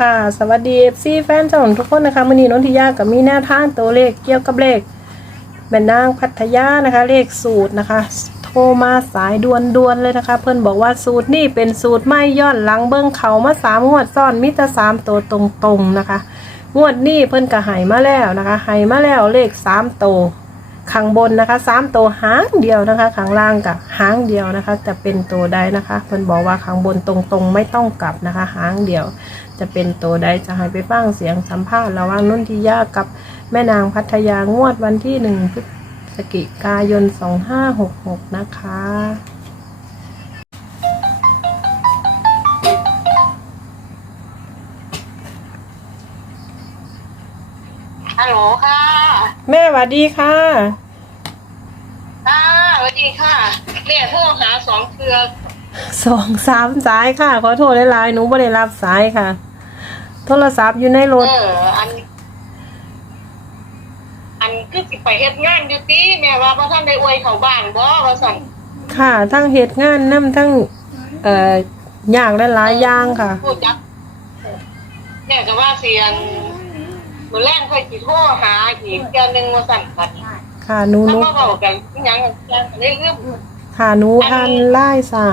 ค่ะ สวัสดี FC แฟนช่องทุกคนนะคะมื่อนี้นนทิยากับมีแนวทางตัวเลขเกี่ยวกับเลขแม่นางพัทยานะคะ เลขสูตรนะคะ โทรมาสายด่วนๆเลยนะคะ เพื่อนบอกว่าสูตรนี่เป็นสูตรไม่ย้อนหลังเบิ้งเขามาสามงวดซ้อนมิตรสามตัวตรงๆนะคะ งวดนี้เพิ่อนก็ใหายมาแล้วนะคะหายมาแล้วเลขสามตัว ข้างบนนะคะสามตัวหางเดียวนะคะข้างล่างกับหางเดียวนะคะ จะเป็นตัวใดนะคะเพิ่นบอกว่าข้างบนตรงๆ ไม่ต้องกลับนะคะ หางเดียว จะเป็นตัวใดจะให้ไปฟังเสียงสัมภาษณ์ระหว่างนุ่นทิยากับแม่นางพัทยางวดวันที่หนึ่งพฤศจิกายนสองห้าหกหกนะคะฮัลโหลค่ะ แม่หวัดดีค่ะค่ะสวัสดีค่ะเนี่ยโทรหาสองเครือสองสามสายค่ะ ขอโทษหลายๆหนูไม่ได้รับสายค่ะ โทรศัพท์อยู่ในรถ เอออัน อันคือสิไปเฮ็ดงานอยู่ติแม่ว่าบ่ท่านได้อวยเข้าบ้านบ่ว่าซั่นค่ะทั้งเหตุงานน้ำทั้งเอ่อยากและหลายอย่างค่ะ พูดจักแม่ก็ว่าเสียน มื้อแรกค่อยสิโทรหาอีกเทื่อนึงว่าซั่นบัดนี้ค่ะหนูหถ้านูมาเว้ากันอิหยังกันเลยลืมค่ะหนูทันไล่สา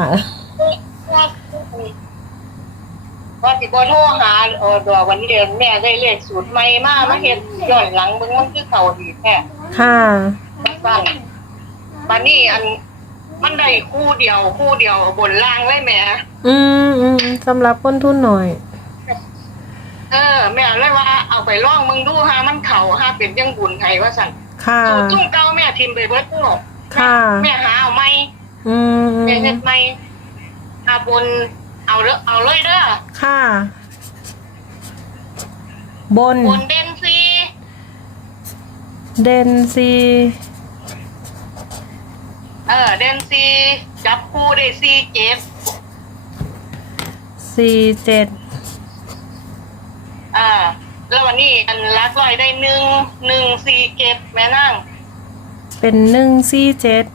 ว่าสิบ่โทรหาเออดอกวันนี้เดือนแม่ได้เลขสูตรใหม่มามาเฮ็ดย้อนหลังเบิ่งมันคือเข้าดีแท้ค่ะ สั้นบันนี้อันมันได้คู่เดียวคู่เดียวบนล่างเลยแหม่ อืมอืมสำหรับคนทุนหน่อยเออ แม่เลยว่าเอาไปล่องมึงดูฮะมันเข่าฮะเป็นยังบุญไทยว่าสั่นค่ะ สูตรจุ้งเก้าแม่ทิมไปเบิดตู้ค่ะ แม่หาเอาไหมอืมแม่เฮ็ดไหมอาบนเอาเลยเอาเลยเด้อค่ะ บน บนเดนซีเดนซีเออ เดนซีจับคู่ได้ซีเจ็ดสี่เจ็ดอ่า แล้ววันนี้อันลักลอยได้หนึ่งหนึ่งซีเจ็ดแม่นั่ง เป็นหนึ่งสี่เจ็ด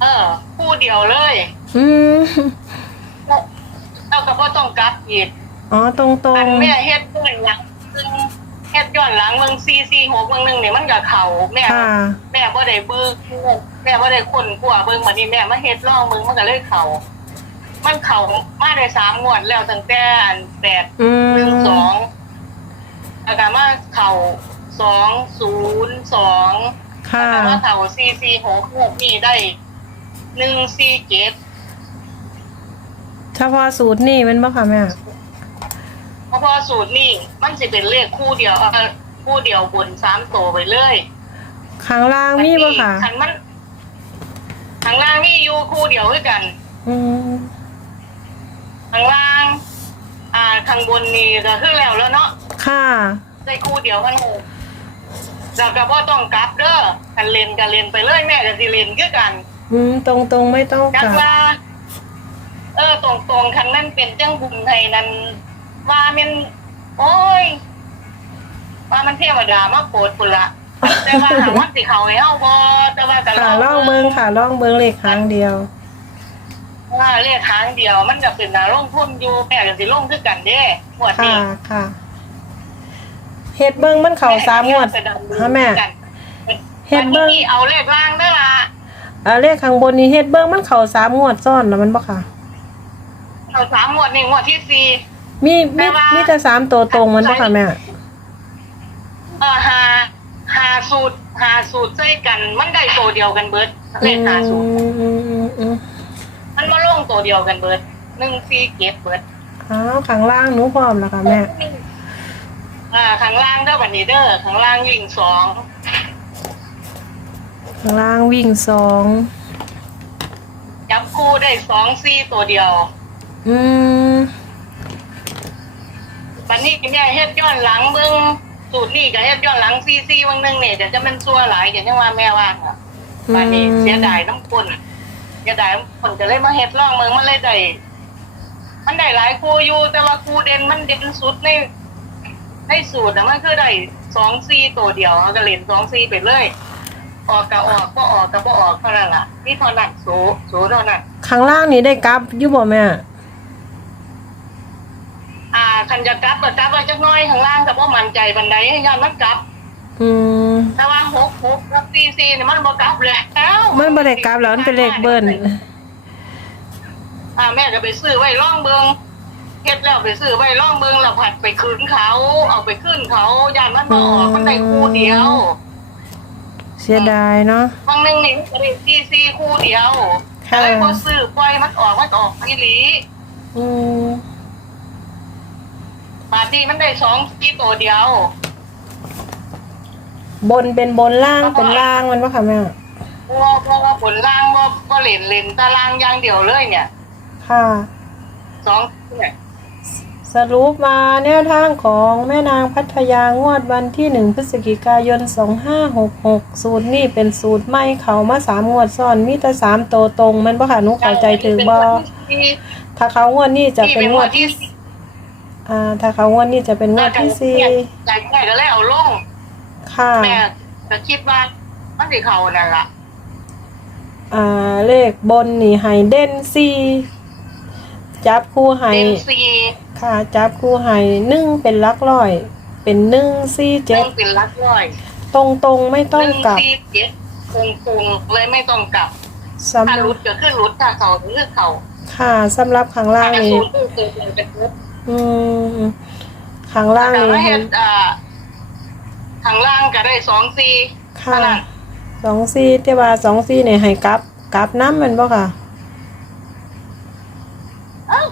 เออคู่เดียวเลยอืมเราก็บ่ต้องกลับอีกอ๋อตรงตรอังนแม่เฮ็ดย้อนหลังซึ่งเฮ็ดย้อนหลังเมืองซีซีหกเมืองหนึ่งเนี่ยมันก็เข่าแม่ค่ะแม่บ่ได้เบิ่งแม่บ่ได้คนกลัวเบิ่งมานี่แม่มาเฮ็ดร่องมึงมันก็เลยเข่ามันเข่ามาได้สามงวดแล้วตั้งแต่อันแปดอืมหนึ่งสอง แล้วก็มาเข่าสองศูนย์สองค่ะแล้วก็มาเข่าซีซีหกหกนี่ได้หนึ่งซีเจ็ดเฉพาะสูตรนี่เป็นปะคะแม่เพราะพอสูตรนี่มันสิเป็นเลขคู่เดียวเอ่อคู่เดียวบนสามตัวไปเลย ข้างล่างมีปะคะขันมันข้างล่างนี่อยู่คู่เดียวด้วยกันอืมข้างล่าง อ่าข้างบนนี่ก็คือแล้วแล้วเนาะ ค่ะ ได้คู่เดียวทั้งหมดแล้วก็บ่ต้องกลับเด้อกันเล่นกันเล่นไปเลยแม่ก็สิเล่นคือกันอืมตรงตรงๆไม่ต้องกจัลักบว่า เออตรงๆคันนั้นเป็นจังบุญไทยนั้นว่าแมันโอ้ยว่ามันเทวดามาโปรดพุ่นละแต่ว่าหาว่าสิเขาให้เฮาบ่แต่ว่าก็ค่ะล่องเบิงค่ะล่องเบิงเลขครั้งเดียว ว่าเลขทางเดียว มันก็เป็นนาลงทุนอยู่แม่ก็สิลงคือกันเด้หมวดค่ะนี้ ค่ะ เฮ็ดเบิงมันเข่าสามงวดฮะแม่เฮ็เฮ็ดดเบิ่เบิ้งงเอาเลขล่างได้อละอ่าเลขข้างบนนี้เฮ็ดเบิงมันเข่าสามงวดซ้อนแล้วมันปะคะเอาสามหมวดนี่หมวดที่สี่มีแต่มีว่ามีมีแต่สามตัวตรงมันปะคะแม่เออหาหาสูตรหาสูตรใส่กัน มันได้ตัวเดียวกันเบิดเลขหาสูตรอืมอืมอืมอืมมันมาลงตัวเดียวกันเบิดหนึ่งสี่เก็บเบิดอ้าวข้างล่างหนูพร้อมแล้วค่ะแม่ อ่าข้างล่างเด้อบันนี้เด้อข้างล่างวิ่งสองข้างล่างวิ่งสองจับคู่ได้สองสี่ตัวเดียวอืมบันนี้แม่เฮ็ดย้อนหลังเบิ่งสูตรนี่ก็เฮ็ดย้อนหลังซี่ซี่บางนึงเนี่ยจะจะเป็นซัวหลายอย่างที่ว่าแม่ว่าค่ะบันนี้เสียดายน้ำคนเสียดายน้ำคนก็เลยมาเฮ็ดร่องเมืองมันเลยได้มันได้หลายคู่อยู่แต่ว่าคู่เด่นมันเด่นสุดใน ในสูตรนะมันคือได้สองซี่ตัวเดียวเอาก็เล่นสองซี่ไปเลย ออกก็ออกก็ออกก็บ่ออกเท่านั้นล่ะนี่เท่านั้นโสโสเท่านั้นข้างล่างนี้ได้กลับอยู่บ่แม่ อ่าคันจะกลับก็กลับไว้จักหน้อยข้างล่างก็บ่มั่นใจปานใดย่านมันกลับอืมแต่ว่าหกหกกับซีซีนี่มันบ่กลับแล้วมันบ่ได้กลับแล้วมันเป็นเลขเบิ้ล อ่าแม่ก็ไปซื้อไว้ร่องเบิง เฮ็ดแล้วไปซื้อไว้ร่องเบิงแล้วผัดไปคืนเขา เอาไปขึ้นเขาย่านมันบ่ออกมันได้คู่เดียวเสียดายเนาะบางหนึงนี่มันก็ได้ซีซีคู่เดียวค่ะเลยบ่ซื้อปล่อยมันออกมันออกอีหลีอืมบาดนี้มันได้สองที่ตัวเดียว บนเป็นบนล่างเป็นล่างมันว่าค่ะแม่เพราะว่าเพราะว่าผลล่างว่าก็เล่นเล่นตารางอย่างเดียวเลยเนี่ย ค่ะ สองเนี่ย สรุปมาแนวทางของแม่นางพัทยางวดวันที่หนึ่งพฤศจิกายนสองห้าหกหกสูตรนี่เป็นสูตรไม่เขามาสามงวดซ้อนมีแต่สามโตวตรงแมันบ่ค่ะหนุเข้าใจถึงบ่ถ้าเขางวดนี่จะเป็นงวดที่อ่าถ้าเขางวดนี่จะเป็นงวดที่สี่ใจแม่ก็เลยเอาลงค่ะแม่ก็คิดว่ามันสิเขานั่นล่ะอ่าเลขบนนี่ไฮเด่นสี่ จับคู่ไฮเต็มซีค่ะ จับคู่ไฮหนึ่งเป็นหลักร้อย เป็นหนึ่งสี่หเจ็นึ่ดงเป็นลักร้อยตรงตรงๆไม่หต้องนึ่งกลับซีเจ็ดคงคงเลยไม่ต้องกลับ สำถ้าหรัรุบดก็ขึ้นรุดถ้าเขาหรือเขาค่ะสำหรับข้างล่างถ้านี่สูตรคือคือเป็นรุดอืมข้างล่างแต่นี่ว่าเห็เห็นนอ่าข้างล่างก็ได้สองซีค่ะเท่านั้นสองซี่แต่ว่าสองซี่เนี่ยให้กลับกลับน้ำแมันบ่ค่ะเอ้า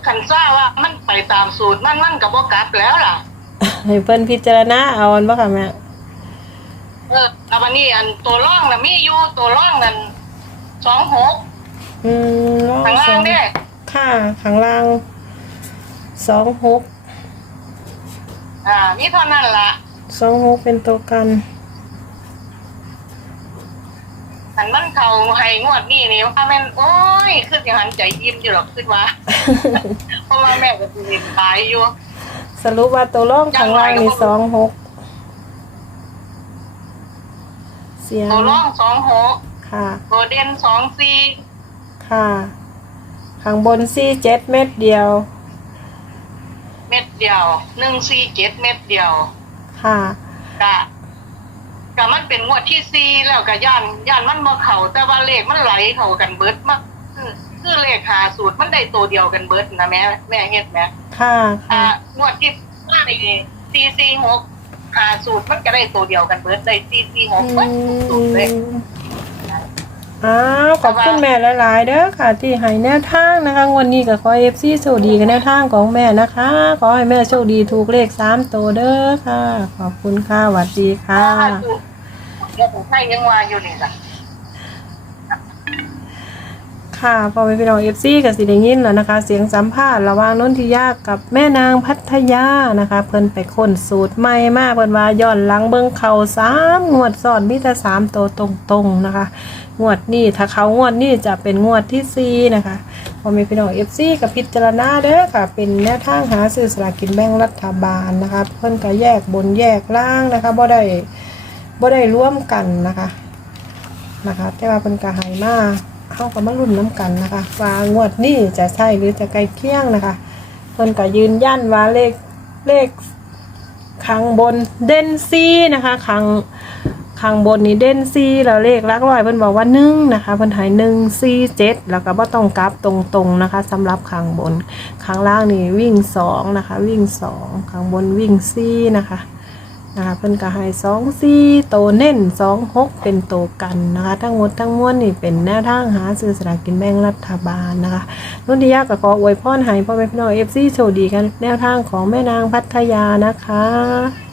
ขันซ่าว่ามันไปตามสูตรมันมันกับบอกกลับแล้วล่ะให้เพิ่นพิจารณาเอาอันบ่ค่ะแม่เออเอาวันนี้อันตัวร่องน่ะมีอยู่ตัวร่องนั่นสองหกอืมข้างล่างเนี่ยค่ะข้างล่างสองหกอ่านี่เท่านั้นล่ะสองหกเป็นตัวกัน อันมันเขาให้งวดนี่นี่ว่าแม่นโอ้ยคืออย่างหันใจยิ้มอยู่หรอกคือว่าเพราะว่าแม่ก็สิขายอยู่สรุปว่าตัวร่องข้างล่างนี่สองหกเสียงตัวร่องสองหกค่ะตัวเด่นสองสี่ค่ะข้างบนซี่เจ็ดเม็ดเดียว เม็ดเดียวหนึ่งสี่เจ็ดเม็ดเดียว ค่ะกะ กะมันเป็นงวดที่สี่แล้วกะย่านย่านมันบ่เข่าแต่ว่าเลขมันไหลเข้ากันเบิดมากคือคือเลขหาสูตรมันได้ตัวเดียวกันเบิดนะแม่แม่เฮ็ดแม่ค่ะอ่าค่ะงวดที่ห้านี่สี่สี่หกหาสูตรมันก็ได้ตัวเดียวกันเบิดได้สี่สี่หกเบิดทุกสูตรเลย อ้าวขอบคุณแม่หลายๆเด้อค่ะ ที่ให้แนวทางนะคะงวันนี้ก็ขอเอฟซีโชคดีกับแนวทางของแม่นะคะ ขอให้แม่โชคดีถูกเลขสามตัวเด้อค่ะ ขอบคุณค่ะสวัสดีค่ะ เดี๋ยวผมให้ยังวาอยู่นี่จ้ะ ค่ะพอไปพี่น้องเอฟซีกับสิได้ยินแล้วนะคะ เสียงสัมภาษณ์ระหว่างนนทิยากับแม่นางพัทยานะคะ เพิ่นไปค้นสูตรใหม่มากเพิ่นว่าย้อนหลังเบิ่งเขาสามงวดซ้อนมีแต่สามตัวตรงๆนะคะ งวดนี้ถ้าเขางวดนี้จะเป็นงวดที่สี่นะคะพอมีพี่น้องเอฟซีกับพิจารณาเด้อค่ะ เป็นแนวทางหาซื้อสลากกินแบ่งรัฐบาลนะคะ เพิ่นก็แยกบนแยกล่างนะคะบ่ได้บ่ได้ร่วมกันนะคะนะคะ แต่ว่าเพิ่นก็ให้มา เฮาก็มาลุ้นน้ำกันนะคะว่างวดนี้จะใช่หรือจะใกล้เคียงนะคะเพิ่นก็ยืนยันว่าเลขเลขข้างบนเด่นซีนะคะข้างข้างบนนี่เด่นซีแล้วเลขลักร้อยเพิ่นบอกว่าหนึ่งนะคะเพิ่นหายหนึ่งซีเจ็ดแล้วก็บ่ต้องกลับตรงๆนะคะสำหรับข้างบนข้างล่างนี่วิ่งสองนะคะ วิ่งสองข้างบนวิ่งซีนะคะ นะคะเพิ่นก็ให้สองซีโตเน่นสองหกเป็นโตกันนะคะ ทั้งหมดทั้งมวลนี่เป็นแนวทางหาซื้อสลากกินแบ่งรัฐบาลนะคะนุ่นที่ยากก็ขออวยพรให้พ่อแม่พี่น้องเอฟซีโชคดีกันแนวทางของแม่นางพัทยานะคะ